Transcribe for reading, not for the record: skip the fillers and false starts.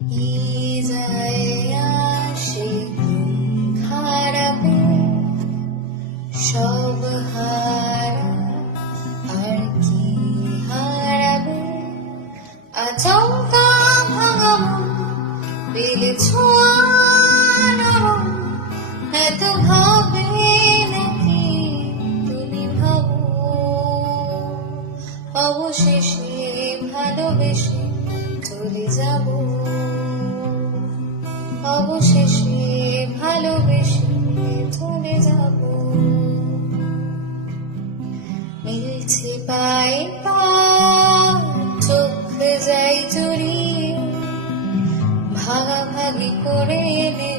কি যায় আসে খারাপে সব হারা আর কি হারাবে আচমকা ভাঙা মন পেলে ছোঁয়া এত ভাবে নাকি তুমি ভাবো অবশেষে ভালোবেসে চলে যাব অবশেষে ভালোবেসে চলে যাব মিলছে পায়ে পা চোখ যাই জড়িয়ে ভাগাভাগি করে এলে